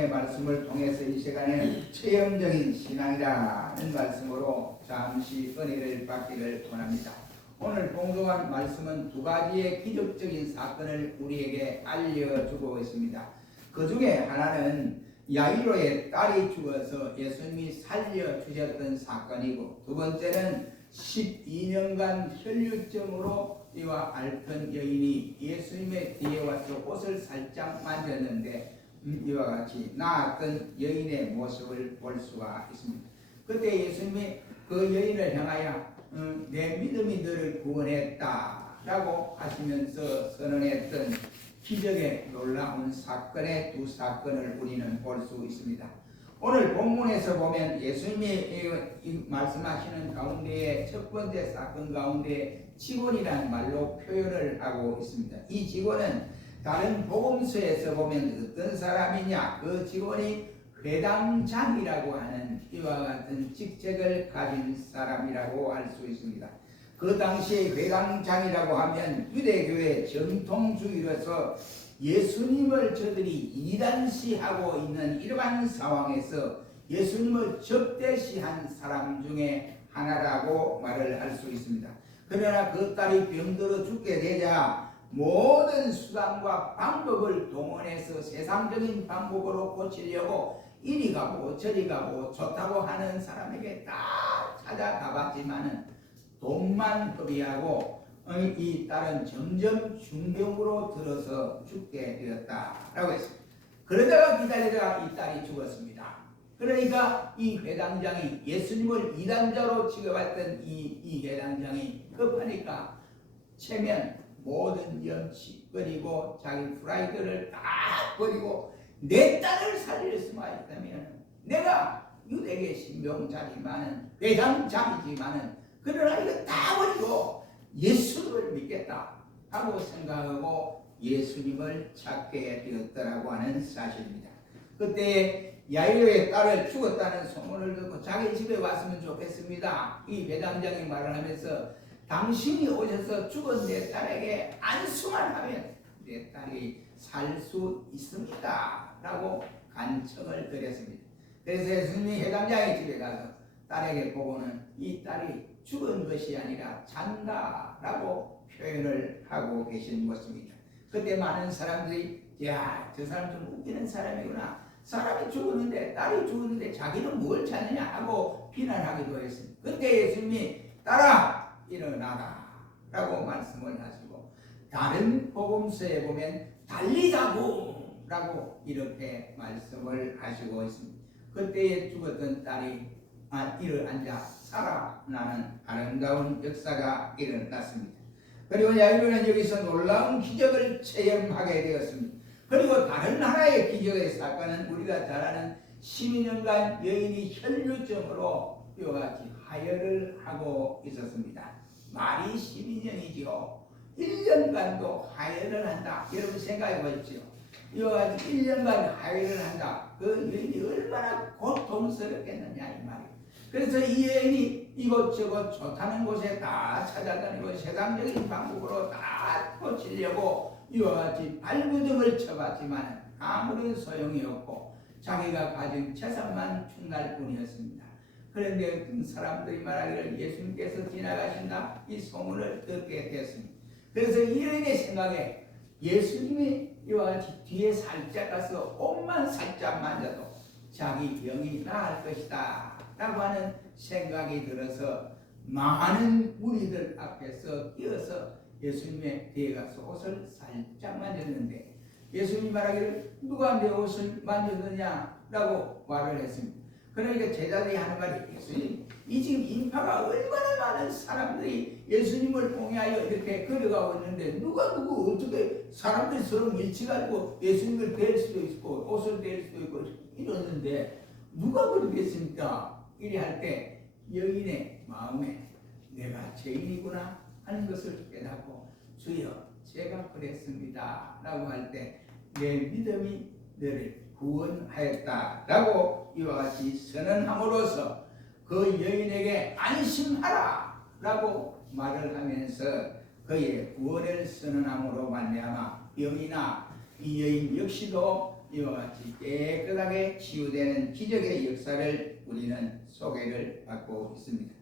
본문의 말씀을 통해서 이 시간에 체험적인 신앙이라는 말씀으로 잠시 은혜를 받기를 원합니다. 오늘 봉독한 말씀은 두 가지의 기적적인 사건을 우리에게 알려주고 있습니다. 그 중에 하나는 야이로의 딸이 죽어서 예수님이 살려주셨던 사건이고, 두 번째는 12년간 혈류증으로 이와 앓던 여인이 예수님의 뒤에 와서 옷을 살짝 만졌는데 이와 같이 나았던 여인의 모습을 볼 수가 있습니다. 그때 예수님이 그 여인을 향하여 내 믿음이 너를 구원했다 라고 하시면서 선언했던 기적의 놀라운 사건의 두 사건을 우리는 볼 수 있습니다. 오늘 본문에서 보면 예수님이 말씀하시는 가운데에 첫 번째 사건 가운데 직원이라는 말로 표현을 하고 있습니다. 이 직원은 다른 복음서에서 보면 어떤 사람이냐, 그 직원이 회당장이라고 하는 이와 같은 직책을 가진 사람이라고 할 수 있습니다. 그 당시에 회당장이라고 하면 유대교의 정통주의로서 예수님을 저들이 이단시하고 있는 이러한 상황에서 예수님을 적대시한 사람 중에 하나라고 말을 할 수 있습니다. 그러나 그 딸이 병들어 죽게 되자 모든 수단과 방법을 동원해서 세상적인 방법으로 고치려고 이리 가고 저리 가고 좋다고 하는 사람에게 다 찾아가봤지만은 돈만 허비하고 이 딸은 점점 중병으로 들어서 죽게 되었다라고 했습니다. 그러다가 기다리다가 이 딸이 죽었습니다. 그러니까 이 회당장이 예수님을 이단자로 취급했던 이 회당장이 급하니까 체면 모든 염치 버리고 자기 프라이드를 다 버리고 내 딸을 살릴 수만 있다면 내가 유대계 신병자지만은 회당장이지만은 그러나 이거 다 버리고 예수님을 믿겠다 하고 생각하고 예수님을 찾게 되었다라고 하는 사실입니다. 그때 야이로의 딸을 죽었다는 소문을 듣고 자기 집에 왔으면 좋겠습니다. 이 회당장이 말을 하면서 당신이 오셔서 죽은 내 딸에게 안수만 하면 내 딸이 살 수 있습니다 라고 간청을 드렸습니다. 그래서 예수님이 회당장의 집에 가서 딸에게 보고는 이 딸이 죽은 것이 아니라 잔다 라고 표현을 하고 계신 것입니다. 그때 많은 사람들이 야, 저 사람 좀 웃기는 사람이구나, 사람이 죽었는데 딸이 죽었는데 자기는 뭘 찾느냐 하고 비난하기도 했습니다. 그때 예수님이 딸아 일어나라 라고 말씀을 하시고, 다른 복음서에 보면 달리자고 라고 이렇게 말씀을 하시고 있습니다. 그때에 죽었던 딸이 일어앉아 살아나는 아름다운 역사가 일어났습니다. 그리고 야이로는 여기서 놀라운 기적을 체험하게 되었습니다. 그리고 다른 하나의 기적의 사건은 우리가 잘 아는 12년간 여인이 혈류증으로 이와 같이 하혈을 하고 있었습니다. 말이 12년이지요. 1년간도 하혈을 한다. 여러분 생각해 보십시오. 이와 같이 1년간 하혈을 한다. 그 여인이 얼마나 고통스럽겠느냐 이 말이에요. 그래서 이 여인이 이곳저곳 좋다는 곳에 다 찾아다니고 세상적인 방법으로 다 고치려고 이와 같이 발버둥을 쳐봤지만 아무런 소용이 없고 자기가 가진 재산만 충날 뿐이었습니다. 그런데 사람들이 말하기를 예수님께서 지나가신다 이 소문을 듣게 됐습니다. 그래서 이 여인의 생각에 예수님이 이와 같이 뒤에 살짝 가서 옷만 살짝 만져도 자기 병이 나을 것이다 라고 하는 생각이 들어서 많은 무리들 앞에서 뛰어서 예수님의 뒤에 가서 옷을 살짝 만졌는데 예수님이 말하기를 누가 내 옷을 만졌느냐 라고 말을 했습니다. 그러니까 제자들이 하는 말이, 예수님 이 지금 인파가 얼마나 많은 사람들이 예수님을 공유하여 이렇게 걸어가고 있는데 누가 누구 어떻게 사람들이 서로 밀치가지고 예수님을 댈 수도 있고 옷을 댈 수도 있고 이러는데 누가 그러겠습니까? 이리 할 때 여인의 마음에 내가 죄인이구나 하는 것을 깨닫고 주여 제가 그랬습니다 라고 할 때 내 믿음이 너를 구원하였다 라고 이와 같이 선언함으로써 그 여인에게 안심하라 라고 말을 하면서 그의 구원을 선언함으로 말미암아 병이나 이 여인 역시도 이와 같이 깨끗하게 치유되는 기적의 역사를 우리는 소개를 받고 있습니다.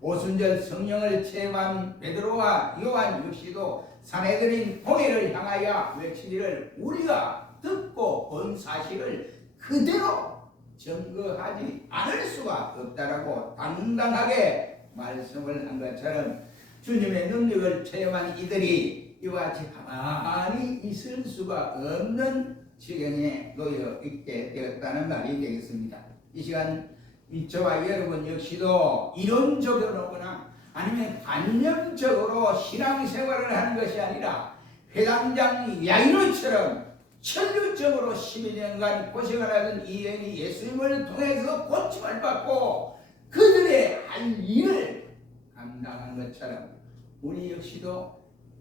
오순절 성령을 체험한 베드로와 요한 역시도 사내들인 홍해를 향하여 외치기를 우리가 듣고 본 사실을 그대로 증거하지 않을 수가 없다라고 당당하게 말씀을 한 것처럼 주님의 능력을 체험한 이들이 이와 같이 가만히 있을 수가 없는 지경에 놓여 있게 되었다는 말이 되겠습니다. 이 시간 저와 여러분 역시도 이론적으로거나 아니면 관념적으로 신앙생활을 하는 것이 아니라 회당장 야이로처럼 천류적으로 12년간 고생을 하던 이 여인이 예수님을 통해서 고침을 받고 그들의 할 일을 감당한 것처럼 우리 역시도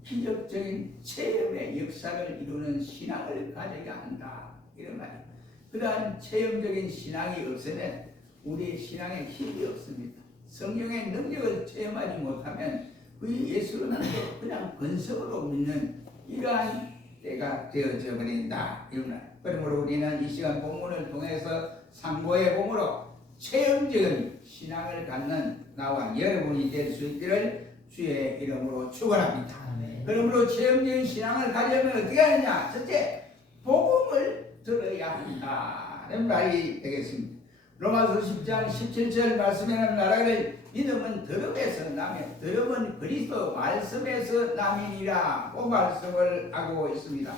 기적적인 체험의 역사를 이루는 신앙을 가져야 한다, 이런 말입니다. 그러한 체험적인 신앙이 없으면 우리의 신앙에 힘이 없습니다. 성령의 능력을 체험하지 못하면 그 예수는 그냥 근성으로 믿는 이러한 때가 되어져 버린다, 이런 말. 그러므로 우리는 이 시간 본문을 통해서 상고의 본으로 체험적인 신앙을 갖는 나와 여러분이 될 수 있기를 주의 이름으로 축원합니다. 그러므로 체험적인 신앙을 가지려면 어떻게 하느냐? 첫째, 복음을 들어야 한다는 말이 되겠습니다. 로마서 10장 17절 말씀에는 말하기를 믿음은 들음에서 나며 들음은 그리스도 말씀에서 남이니라고 말씀을 하고 있습니다.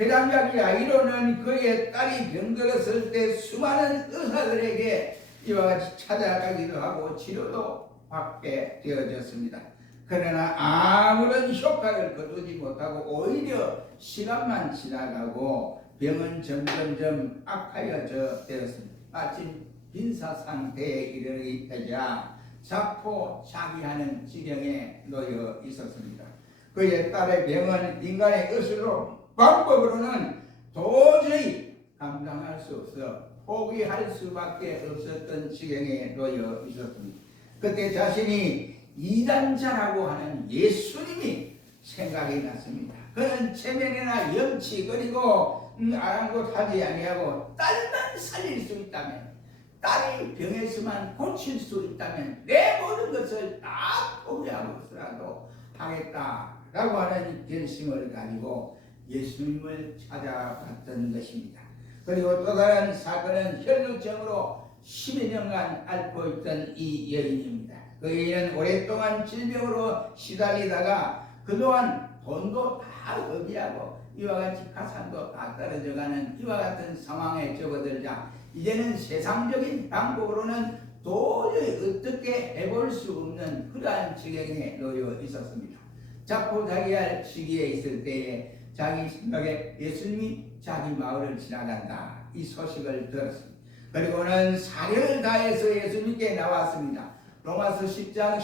회당장 야이로는 그의 딸이 병들었을 때 수많은 의사들에게 이와 같이 찾아가기도 하고 치료도 받게 되어졌습니다. 그러나 아무런 효과를 거두지 못하고 오히려 시간만 지나가고 병은 점점점 악화여져 되었습니다. 마침 빈사 상태에 이르기까지 자포자기하는 지경에 놓여 있었습니다. 그의 딸의 병은 인간의 의술로 방법으로는 도저히 감당할 수 없어 포기할 수밖에 없었던 지경에 놓여 있었습니다. 그때 자신이 이단자라고 하는 예수님이 생각이 났습니다. 그는 체면이나 염치 그리고 아랑곳하지 아니하고 딸만 살릴 수 있다면, 딸이 병에서만 고칠 수 있다면 내 모든 것을 다 포기하고서라도 하겠다라고 하는 결심을 가지고 예수님을 찾아갔던 것입니다. 그리고 또 다른 사건은 혈루증으로 12년간 앓고 있던 이 여인입니다. 그 여인은 오랫동안 질병으로 시달리다가 그동안 돈도 다 허비하고 이와 같이 가산도 다 떨어져가는 이와 같은 상황에 접어들자 이제는 세상적인 방법으로는 도저히 어떻게 해볼 수 없는 그러한 지경에 놓여 있었습니다. 자포자기할 시기에 있을 때에 자기 생각에 예수님이 자기 마을을 지나간다, 이 소식을 들었습니다. 그리고는 사력을 다해서 예수님께 나왔습니다. 로마서 10장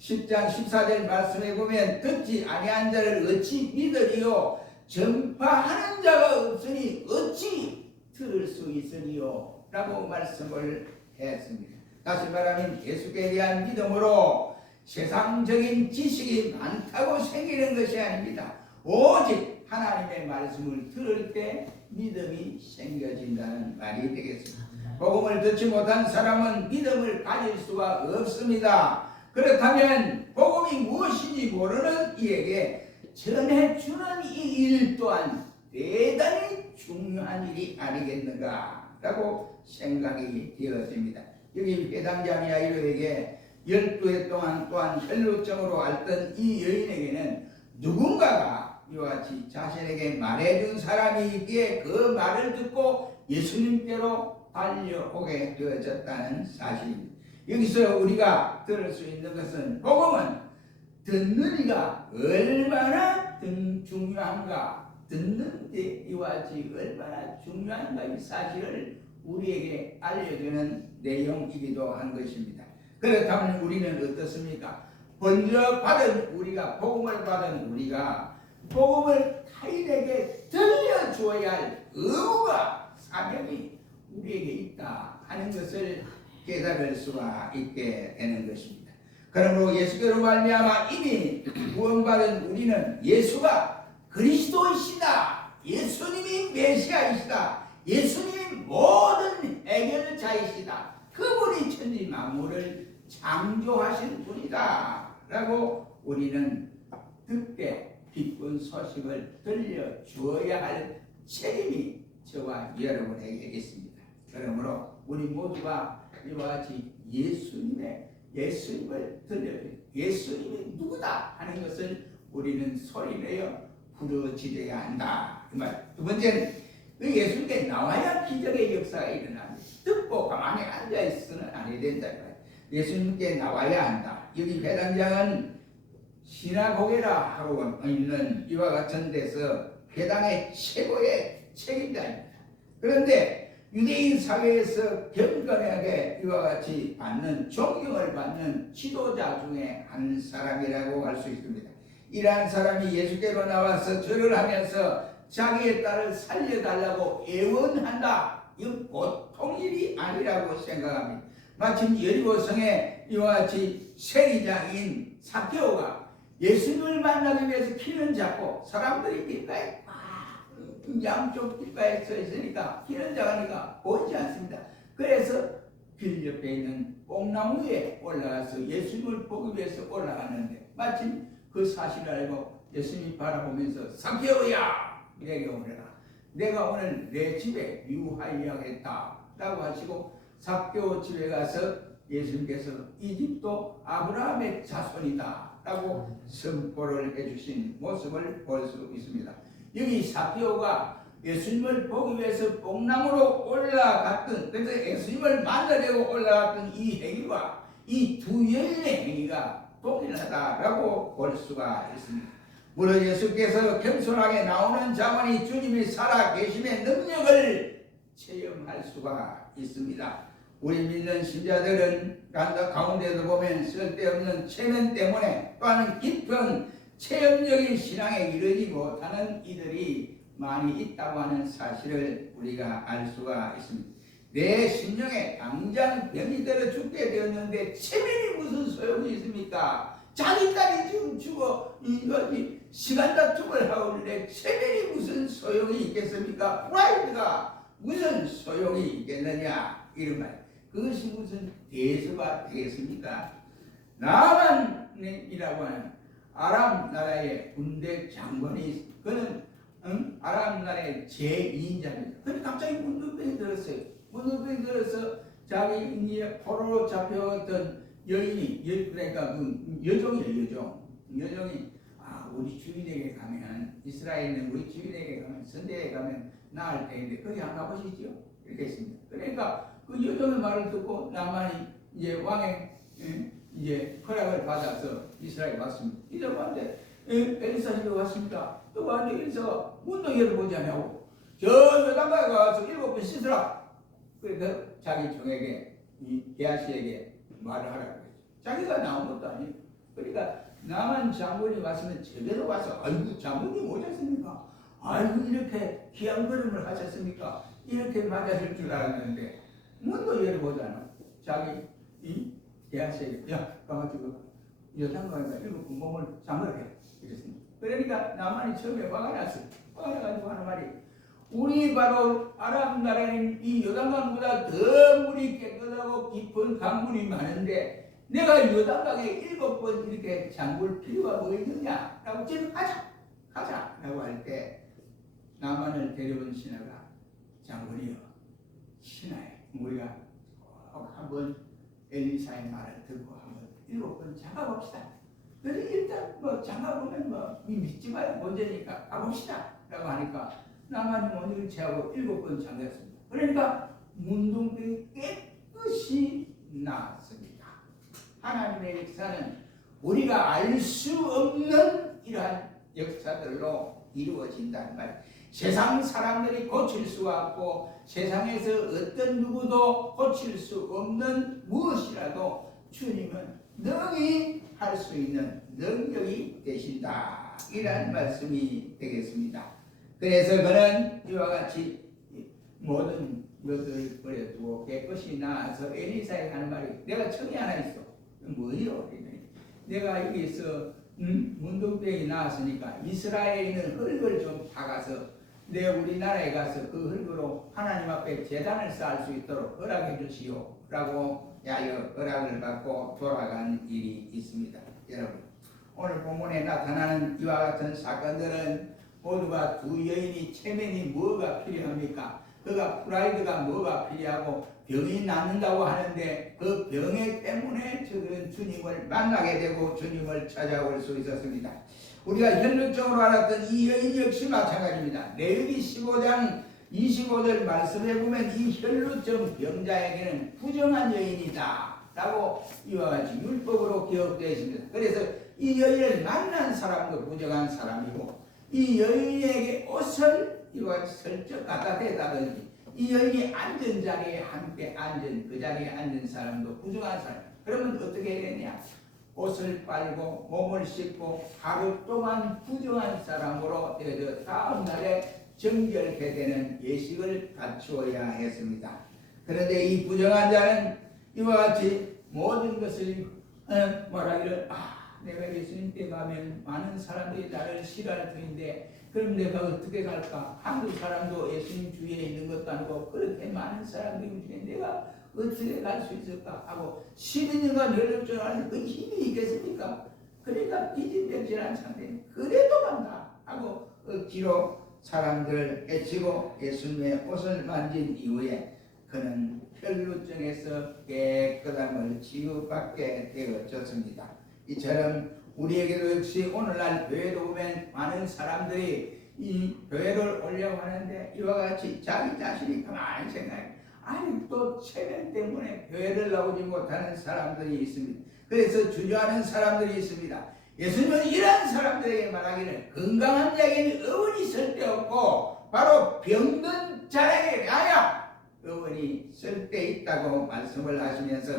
14절 말씀에 보면 듣지 아니한 자를 어찌 믿으리요 전파하는 자가 없으니 어찌 들을 수 있으리요 라고 말씀을 했습니다. 다시 말하면 예수께 대한 믿음으로 세상적인 지식이 많다고 생기는 것이 아닙니다. 오직 하나님의 말씀을 들을 때 믿음이 생겨진다는 말이 되겠습니다. 복음을 듣지 못한 사람은 믿음을 가질 수가 없습니다. 그렇다면 복음이 무엇인지 모르는 이에게 전해주는 이 일 또한 대단히 중요한 일이 아니겠는가 라고 생각이 되어집니다. 여기 회당장 야이로에게 12해 동안 또한 혈루증으로 앓던 이 여인에게는 누군가가 이와 같이 자신에게 말해준 사람이 있기에 그 말을 듣고 예수님께로 달려오게 되어졌다는 사실입니다. 여기서 우리가 들을 수 있는 것은 복음은 듣는 이가 얼마나 중요한가, 듣는 데 이와 같이 얼마나 중요한가 이 사실을 우리에게 알려주는 내용이기도 한 것입니다. 그렇다면 우리는 어떻습니까? 먼저 받은 우리가, 복음을 받은 우리가 복음을 타인에게 들려주어야 할 의무가, 사명이 우리에게 있다 하는 것을 깨달을 수가 있게 되는 것입니다. 그러므로 예수께로 말미암아 이미 구원받은 우리는 예수가 그리스도이시다, 예수님이 메시아이시다, 예수님이 모든 해결자이시다. 그분이 천지 만물을 창조하신 분이다 라고 우리는 듣게 기쁜 소식을 들려주어야 할 책임이 저와 여러분에게 있습니다. 그러므로 우리 모두가 이와 같이 예수님을 들려드리고 예수님이 누구다 하는 것을 우리는 소리내어 부르짖어야 한다. 그 말. 두 번째는 그 예수님께 나와야 기적의 역사가 일어납니다. 듣고 가만히 앉아있어는 아니 된다. 예수님께 나와야 한다. 여기 회당장은 시나고게라 하고 있는 이와 같은 데서 회당의 최고의 책임자입니다. 그런데 유대인 사회에서 경건하게 이와 같이 받는 존경을 받는 지도자 중에 한 사람이라고 할 수 있습니다. 이러한 사람이 예수께로 나와서 절을 하면서 자기의 딸을 살려달라고 애원한다. 이건 보통 일이 아니라고 생각합니다. 마침 여리고성에 이와 같이 세리장인 삭개오가 예수님을 만나기 위해서 길을 잡고 사람들이 길가에 양쪽 길가에 서 있으니까 길을 잡으니까 보이지 않습니다. 그래서 길 옆에 있는 뽕나무 위에 올라가서 예수님을 보기 위해서 올라가는데 마침 그 사실을 알고 예수님이 바라보면서 삭개오야 내게 오너라. 내가 오늘 내 집에 유하여야겠다 라고 하시고 삭개오 집에 가서 예수님께서 이 집도 아브라함의 자손이다 라고 선포를 해주신 모습을 볼 수 있습니다. 여기 삭개오가 예수님을 보기 위해서 뽕나무로 올라갔던, 그래서 예수님을 만나려고 올라갔던 이 행위와 이 두 여인의 행위가 동일하다라고 볼 수가 있습니다. 물론 예수께서 겸손하게 나오는 자만이 주님이 살아 계심의 능력을 체험할 수가 있습니다. 우리 믿는 신자들은 가운데도 보면 쓸데없는 체면 때문에 또한 깊은 체험적인 신앙에 이르지 못하는 이들이 많이 있다고 하는 사실을 우리가 알 수가 있습니다. 내 심령에 당장 병이 들어 죽게 되었는데 체면이 무슨 소용이 있습니까? 자기 딸이 지금 죽어 이거지 시간 다툼을 하는데 체면이 무슨 소용이 있겠습니까? 프라이드가 무슨 소용이 있겠느냐 이런 말. 그것이 무슨 대수가 되겠습니까? 나만이라고 하는 아람 나라의 군대 장관이 그는 아람 나라의 제2인자입니다. 근데 갑자기 문둥병이 들었어요. 문둥병이 들어서 자기 이제 포로로 잡혀왔던 여인이 그러니까 그 여종이에요. 여종이 우리 주인에게 가면 이스라엘에 있는 우리 주인에게 가면 선대에 가면 나을 때인데 거기 안 가보시죠? 이렇게 했습니다. 그러니까 그 여종의 말을 듣고 나만이 이제 왕의 이제 허락을 받아서 이스라엘에 왔습니다. 이제 왔는데 엘리사 집에 왔습니다. 또 왔는데 엘리사가 문도 열어보지 않냐고 저 요단강에 가서 7번 씻으라. 그래서 자기 종에게 이 게하시에게 말을 하라고 했죠. 자기가 나온 것도 아니에요. 그러니까 나만 장군이 왔으면 제대로 와서 아이고 장군님 오셨습니까? 아이고 이렇게 귀한 걸음을 하셨습니까? 이렇게 맞아줄 줄 알았는데 문도 열어보잖아. 자기 이 게하시에게 야 가만두고 요단강에 7번 몸을 잠으라 해. 이랬습니다. 그러니까 나만이 처음에 화가 났어요. 화가 나가지고 하는 말이 우리 바로 아람 나라는 이 요단강보다 더 물이 깨끗하고 깊은 강물이 많은데 내가 요단강에 7번 이렇게 잠글 필요가 뭐 있느냐 라고 지금 가자 라고 할 때 나만을 데려온 신하가 장군이여 신하에 우리가 한번 엘리사의 말을 듣고 한번 7번 잠가봅시다. 그래서 일단 뭐 잠가보면 뭐 믿지 마요 문제니까 가봅시다 라고 하니까 나만이 먼저 제하고 7번 잠겼습니다. 그러니까 문둥병이 깨끗이 나았습니다. 하나님의 역사는 우리가 알 수 없는 이러한 역사들로 이루어진다는 말. 세상 사람들이 고칠 수 없고 세상에서 어떤 누구도 고칠 수 없는 무엇이라도 주님은 능히 할 수 있는 능력이 되신다. 이런 말씀이 되겠습니다. 그래서 그는 이와 같이 모든 것을 버려두고 깨끗이 나아서 엘리사에 하는 말이 내가 청이 하나 있어. 뭐예요? 내가 여기서 문둥병이 나왔으니까 이스라엘에 있는 흙을 좀 타가서 내 우리나라에 가서 그 흙으로 하나님 앞에 제단을 쌓을 수 있도록 허락해 주시오 라고 야여 허락을 받고 돌아간 일이 있습니다. 여러분, 오늘 본문에 나타나는 이와 같은 사건들은 모두가 두 여인이 체면이 뭐가 필요합니까? 그가 프라이드가 뭐가 필요하고 병이 낫는다고 하는데 그 병에 때문에 저들은 주님을 만나게 되고 주님을 찾아올 수 있었습니다. 우리가 현실적으로 알았던 이 여인 역시 마찬가지입니다. 레위기 15장 25절 말씀에 보면 이 혈루증 병자에게는 부정한 여인이다 라고 이와 같이 율법으로 기록되어 있습니다. 그래서 이 여인을 만난 사람도 부정한 사람이고 이 여인에게 옷을 이와 같이 슬쩍 갖다 대다든지 이 여인이 앉은 자리에 함께 앉은 그 자리에 앉은 사람도 부정한 사람. 그러면 어떻게 되느냐? 옷을 빨고 몸을 씻고 하루 동안 부정한 사람으로 되어져 다음 날에 정결케 되는 예식을 갖추어야 했습니다. 그런데 이 부정한 자는 이와 같이 모든 것을 말하기를 내가 예수님 때 가면 많은 사람들이 나를 싫어할 터인데 그럼 내가 어떻게 갈까? 한국 사람도 예수님 주위에 있는 것도 아니고 그렇게 많은 사람들이 있는데 내가 어떻게 갈 수 있을까? 하고 12년간 연락전화하는 그 힘이 있겠습니까? 그러니까 뒤집혀지는 상태는 그래도 간다 하고 억지로 사람들을 해치고 예수님의 옷을 만진 이후에 그는 혈루증에서 깨끗함을 치유받게 되어졌습니다. 이처럼 우리에게도 역시 오늘날 교회도 보면 많은 사람들이 이 교회를 오려고 하는데 이와 같이 자기 자신이 가만히 생각해 아직도 체면 때문에 교회를 나오지 못하는 사람들이 있습니다. 그래서 주저하는 사람들이 있습니다. 예수님은 이러한 사람들에게 말하기를 건강한 자에게는 의원이 쓸데없고 바로 병든 자에게 아야 의원이 쓸데있다고 말씀을 하시면서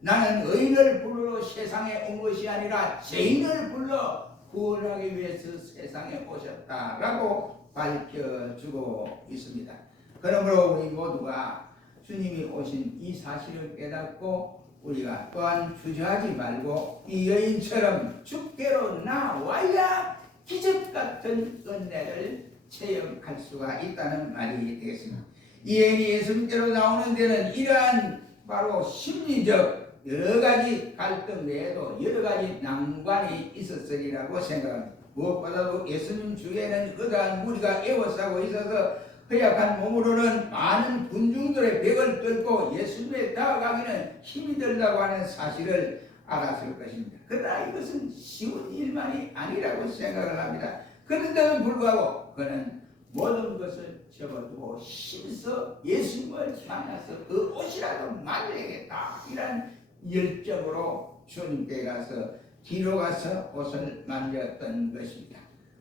나는 의인을 부르러 세상에 온 것이 아니라 죄인을 불러 구원하기 위해서 세상에 오셨다라고 밝혀주고 있습니다. 그러므로 우리 모두가 주님이 오신 이 사실을 깨닫고 우리가 또한 주저하지 말고 이 여인처럼 주께로 나와야 기적 같은 은혜를 체험할 수가 있다는 말이 되겠습니다. 이 여인이 예수님께로 나오는 데는 이러한 바로 심리적 여러 가지 갈등 외에도 여러 가지 난관이 있었으리라고 생각합니다. 무엇보다도 예수님 주위에는 어떠한 무리가 에워싸고 있어서 허약한 몸으로는 많은 군중들의 벽을 뚫고 예수님에 다가가기는 힘이 들다고 하는 사실을 알았을 것입니다. 그러나 이것은 쉬운 일만이 아니라고 생각을 합니다. 그런데도 불구하고 그는 모든 것을 접어두고 힘써 예수님을 만나서 그 옷이라도 만들겠다 이런 열정으로 주님께 가서 뒤로 가서 옷을 만졌던 것입니다.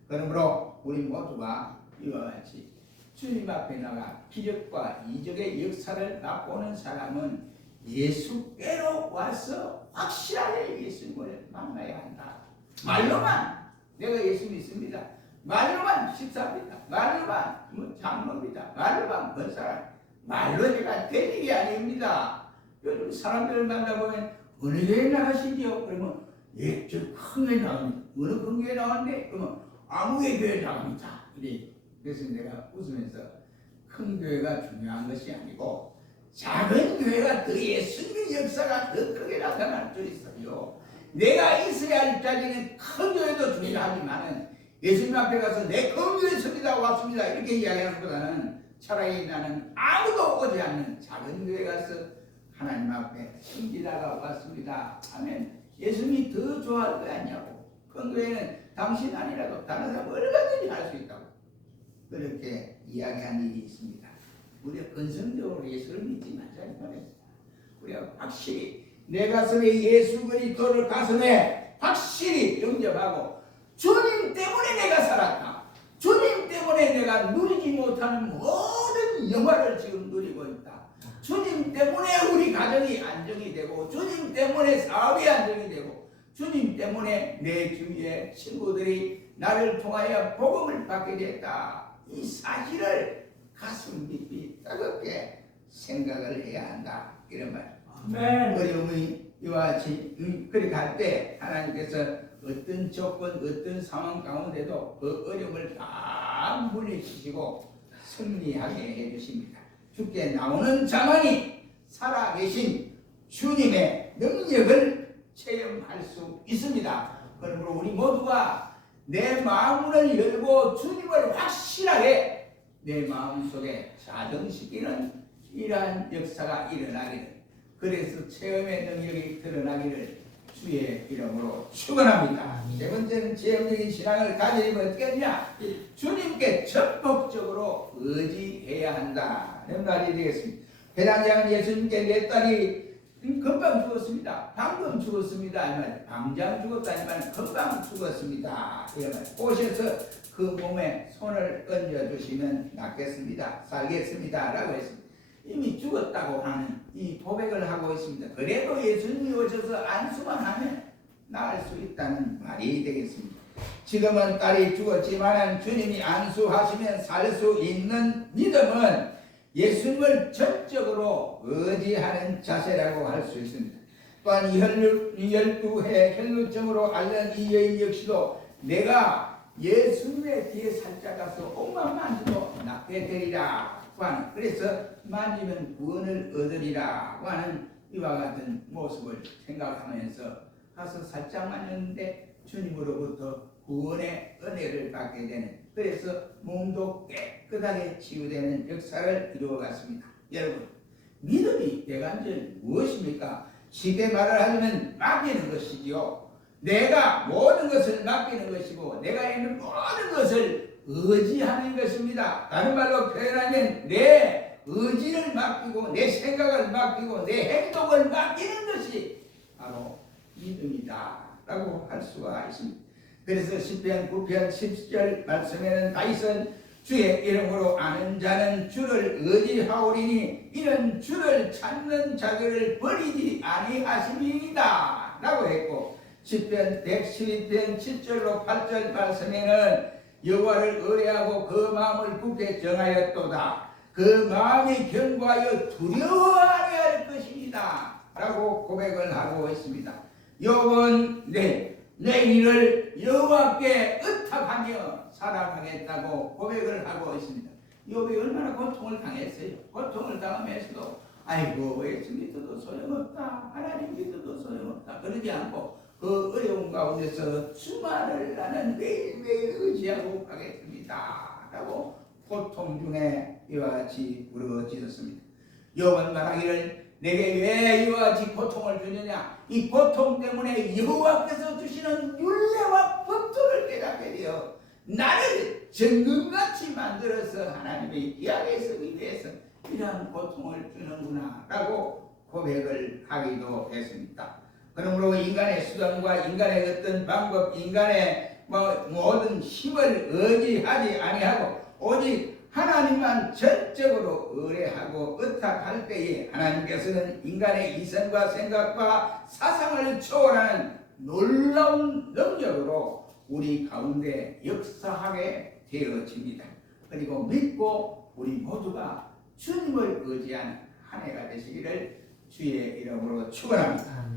그러므로 우리 모두가 이와 같이 주님 앞에 나가 기적과 이적의 역사를 맛보는 사람은 예수께로 와서 확실하게 예수님을 만나야 한다. 말로만 내가 예수 믿습니다. 말로만 식사합니다. 말로만 장로입니다. 말로만 권사람. 말로 제가 될 일이 아닙니다. 요즘 사람들을 만나보면 어느 교회 나가시죠? 그러면 예, 저 큰 교회 나갑니다. 어느 큰 교회 나왔는데? 그러면 아무개 교회 나갑니다. 이래. 그래서 내가 웃으면서 큰 교회가 중요한 것이 아니고 작은 교회가 더 예수님의 역사가 더 크게 나타날 수 있어요. 내가 있어야 할 자리는 큰 교회도 중요하지만 예수님 앞에 가서 내 큰 교회 섭니다 왔습니다 이렇게 이야기하는 것보다는 차라리 나는 아무도 오지 않는 작은 교회 가서 하나님 앞에 섬기다가 왔습니다 하면 예수님이 더 좋아할 거 아니냐고. 큰 교회는 당신 아니라도 다른 사람 얼마든지 할 수 있다고 그렇게 이야기한 일이 있습니다. 우리가 근성적으로 예수를 믿지 말자 이 말입니다. 우리가 확실히 내 가슴에 예수 그리스도를 가슴에 확실히 영접하고 주님 때문에 내가 살았다. 주님 때문에 내가 누리지 못하는 모든 영화를 지금 누리고 있다. 주님 때문에 우리 가정이 안정이 되고 주님 때문에 사업이 안정이 되고 주님 때문에 내 주위의 친구들이 나를 통하여 복음을 받게 됐다. 이 사실을 가슴 깊이 따갑게 생각을 해야 한다. 이런 말. 어려움이 이와 같이 그렇게 할 때 하나님께서 어떤 조건, 어떤 상황 가운데도 그 어려움을 다 물리치시고 승리하게 해주십니다. 주께 나오는 자만이 살아계신 주님의 능력을 체험할 수 있습니다. 그러므로 우리 모두가 내 마음을 열고 주님을 확실하게 내 마음속에 자정시키는 이러한 역사가 일어나기를, 그래서 체험의 능력이 드러나기를 주의 이름으로 축원합니다. 세 번째는 체험적인 신앙을 가지려면 어떻게 하냐? 주님께 적극적으로 의지해야 한다는 말이 되겠습니다. 회당장은 예수님께 내 딸이 금방 죽었습니다. 방금 죽었습니다. 당장 죽었다. 아니면 금방 죽었습니다. 오셔서 그 몸에 손을 얹어주시면 낫겠습니다. 살겠습니다. 라고 했습니다. 이미 죽었다고 하는 이 고백을 하고 있습니다. 그래도 예수님이 오셔서 안수만 하면 나을 수 있다는 말이 되겠습니다. 지금은 딸이 죽었지만 주님이 안수하시면 살 수 있는 믿음은 예수님을 전적으로 의지하는 자세라고 할 수 있습니다. 또한 12해 혈루증으로 앓는 이 여인 역시도 내가 예수님의 뒤에 살짝 가서 옷만 만져도 낫게 되리라 하는, 그래서 만지면 구원을 얻으리라 하는 이와 같은 모습을 생각하면서 가서 살짝 만졌는데 주님으로부터 구원의 은혜를 받게 되는, 그래서 몸도 깨끗하게 치유되는 역사를 이루어갔습니다. 여러분, 믿음이 대간절 무엇입니까? 쉽게 말을 하면 맡기는 것이지요. 내가 모든 것을 맡기는 것이고 내가 있는 모든 것을 의지하는 것입니다. 다른 말로 표현하면 내 의지를 맡기고 내 생각을 맡기고 내 행동을 맡기는 것이 바로 믿음이다 라고 할 수가 있습니다. 그래서 시편 9편 10절 말씀에는 다윗은 주의 이름으로 아는 자는 주를 의지하오리니 이는 주를 찾는 자들을 버리지 아니하심이니이다 라고 했고, 시편 112편 7절로 8절 말씀에는 여호와를 의뢰하고 그 마음을 굳게 정하였도다. 그 마음이 견고하여 두려워하게 할 것입니다 라고 고백을 하고 있습니다. 욥은 내 일을 여호와께 의탁하며 살아가겠다고 고백을 하고 있습니다. 욥이 얼마나 고통을 당했어요. 고통을 당하면서도 아이고 예수 믿어도 소용없다, 하나님 믿어도 소용없다 그러지 않고 그 어려운 가운데서 주만을 나는 매일매일 의지하고 가겠습니다 라고 고통 중에 이와 같이 부르짖었습니다. 욥은 말하기를 내게 왜 이와 같이 고통을 주느냐? 이 고통 때문에 여호와께서 주시는 율례와 법도를 깨닫게 되어 나를 정금같이 만들어서 하나님의 이야기에 쓰기 위해서 이러한 고통을 주는구나 라고 고백을 하기도 했습니다. 그러므로 인간의 수단과 인간의 어떤 방법, 인간의 모든 힘을 의지하지 아니하고 오직 하나님만 전적으로 의뢰하고 의탁할 때에 하나님께서는 인간의 이성과 생각과 사상을 초월하는 놀라운 능력으로 우리 가운데 역사하게 되어집니다. 그리고 믿고 우리 모두가 주님을 의지하는 한 해가 되시기를 주의 이름으로 축원합니다.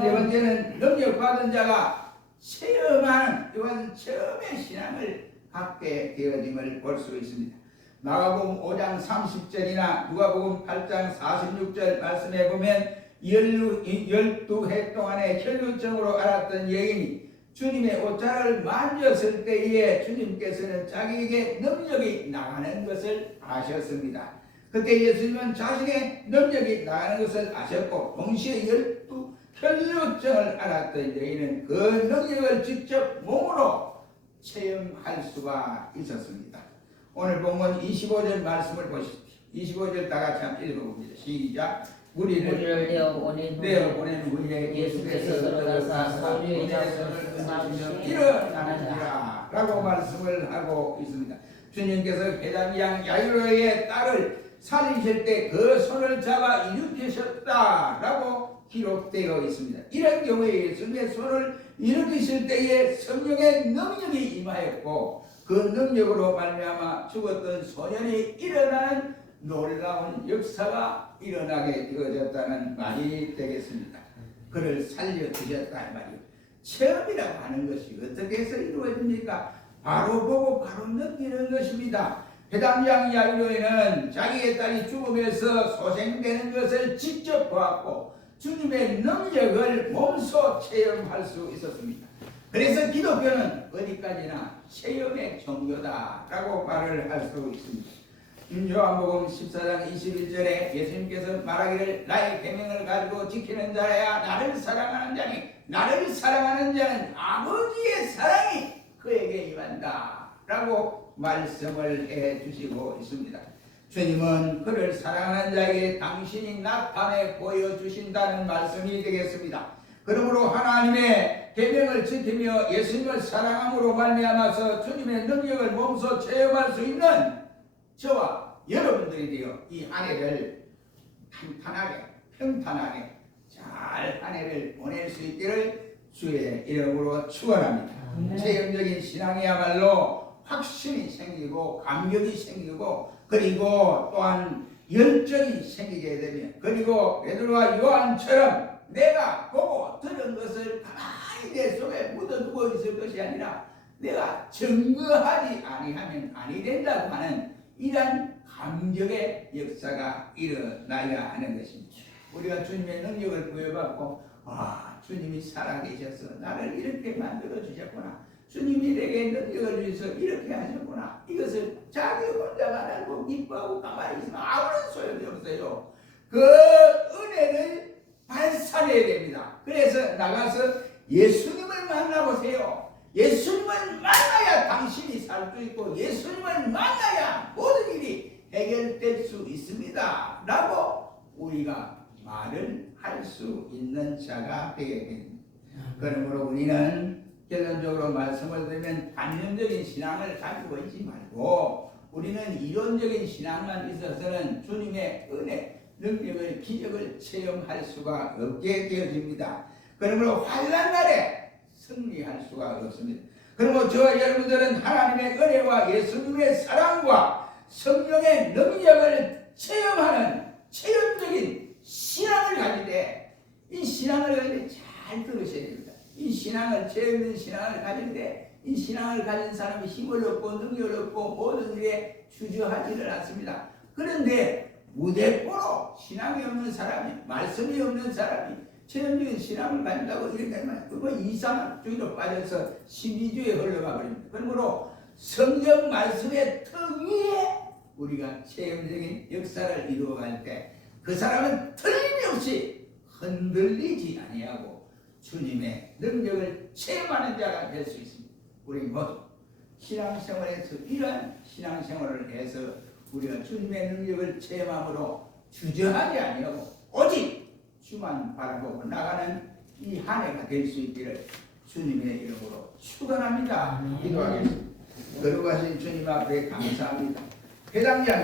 네 번째는 능력받은 자가 체험하는 이런 체험의 신앙을 갖게 되어짐을 볼 수 있습니다. 마가복음 5장 30절이나 누가복음 8장 46절 말씀해 보면 12해 동안의 혈루증으로 앓았던 여인이 주님의 옷자락을 만졌을 때에 주님께서는 자기에게 능력이 나가는 것을 아셨습니다. 그때 예수님은 자신의 능력이 나가는 것을 아셨고 동시에 12혈루증을 앓았던 여인은 그 능력을 직접 몸으로 체험할 수가 있었습니다. 오늘 본문 25절 말씀을 보십시오. 25절 다 같이 한번 읽어봅니다. 시작. 우리를 내어보낸 후에 예수께서 들어가사 사울의 손을 끊으시며 일어나느니라 라고 말씀을 하고 있습니다. 주님께서 회당장 야이로의 딸을 살리실 때 그 손을 잡아 일으키셨다 라고 기록되어 있습니다. 이런 경우에 예수님의 손을 일으키실 때에 성령의 능력이 임하였고 그 능력으로 말미암아 죽었던 소년이 일어나는 놀라운 역사가 일어나게 되어졌다는 말이 되겠습니다. 그를 살려주셨다 이 말이에요. 체험이라고 하는 것이 어떻게 해서 이루어집니까? 바로 보고 바로 느끼는 것입니다. 회당장 야이로에는 자기의 딸이 죽으면서 소생되는 것을 직접 보았고 주님의 능력을 몸소 체험할 수 있었습니다. 그래서 기독교는 어디까지나 체험의 종교다라고 말을 할 수 있습니다. 요한복음 14장 21절에 예수님께서 말하기를 나의 계명을 가지고 지키는 자야 나를 사랑하는 자니 나를 사랑하는 자는 아버지의 사랑이 그에게 임한다 라고 말씀을 해주시고 있습니다. 주님은 그를 사랑하는 자에게 당신이 나타내 보여주신다는 말씀이 되겠습니다. 그러므로 하나님의 계명을 지키며 예수님을 사랑함으로 말미암아서 주님의 능력을 몸소 체험할 수 있는 저와 여러분들이 되어 이 한 해를 탄탄하게 평탄하게 잘 한 해를 보낼 수 있기를 주의 이름으로 축원합니다. 체험적인 신앙이야말로 확신이 생기고 감격이 생기고 그리고 또한 열정이 생기게 되면 그리고 베드로와 요한처럼 내가 보고 들은 것을 가만히 내 속에 묻어두고 있을 것이 아니라 내가 증거하지 아니하면 아니 된다고 하는 이러한 감격의 역사가 일어나야 하는 것입니다. 우리가 주님의 능력을 부여받고 주님이 살아계셔서 나를 이렇게 만들어 주셨구나. 주님이 내게 능력을 주셔서 이렇게 하셨구나. 이것을 자기 혼자만 알고 기뻐하고 가만히 있으면 아무런 소용이 없어요. 그 은혜를 발산해야 됩니다. 그래서 나가서 예수님을 만나보세요. 예수님을 만나야 당신이 살 수 있고 예수님을 만나야 모든 일이 해결될 수 있습니다 라고 우리가 말을 할 수 있는 자가 되게 됩니다. 그러므로 우리는 결론적으로 말씀을 드리면 단념적인 신앙을 가지고 있지 말고 우리는 이론적인 신앙만 있어서는 주님의 은혜, 능력을, 기적을 체험할 수가 없게 되어집니다. 그러므로 환난 날에 승리할 수가 없습니다. 그러므로 저와 여러분들은 하나님의 은혜와 예수님의 사랑과 성령의 능력을 체험하는 체험적인 신앙을 가질 때 이 신앙을 가질 때 잘 들으셔야 됩니다. 이 신앙을 체험적인 신앙을 가질 때 이 신앙을 가진 사람이 힘을 얻고 능력을 얻고 모든 일에 주저하지를 않습니다. 그런데 무대뽀로 신앙이 없는 사람이 말씀이 없는 사람이 체험적인 신앙을 가진다고 이렇게 하면 그거 이상주의로 빠져서 신비주의에 흘러가 버립니다. 그러므로 성경 말씀의 턱 위에 우리가 체험적인 역사를 이루어갈 때 그 사람은 틀림없이 흔들리지 아니하고 주님의 능력을 체험하는 자가 될 수 있습니다. 우리 모두 신앙생활에서 이러한 신앙생활을 해서 우리가 주님의 능력을 체험함으로 주저하지 아니하고 오직 주만 바라보고 나가는 이 한 해가 될 수 있기를 주님의 이름으로 축원합니다. 기도하겠습니다. 거룩하신 주님 앞에 감사합니다. 회당장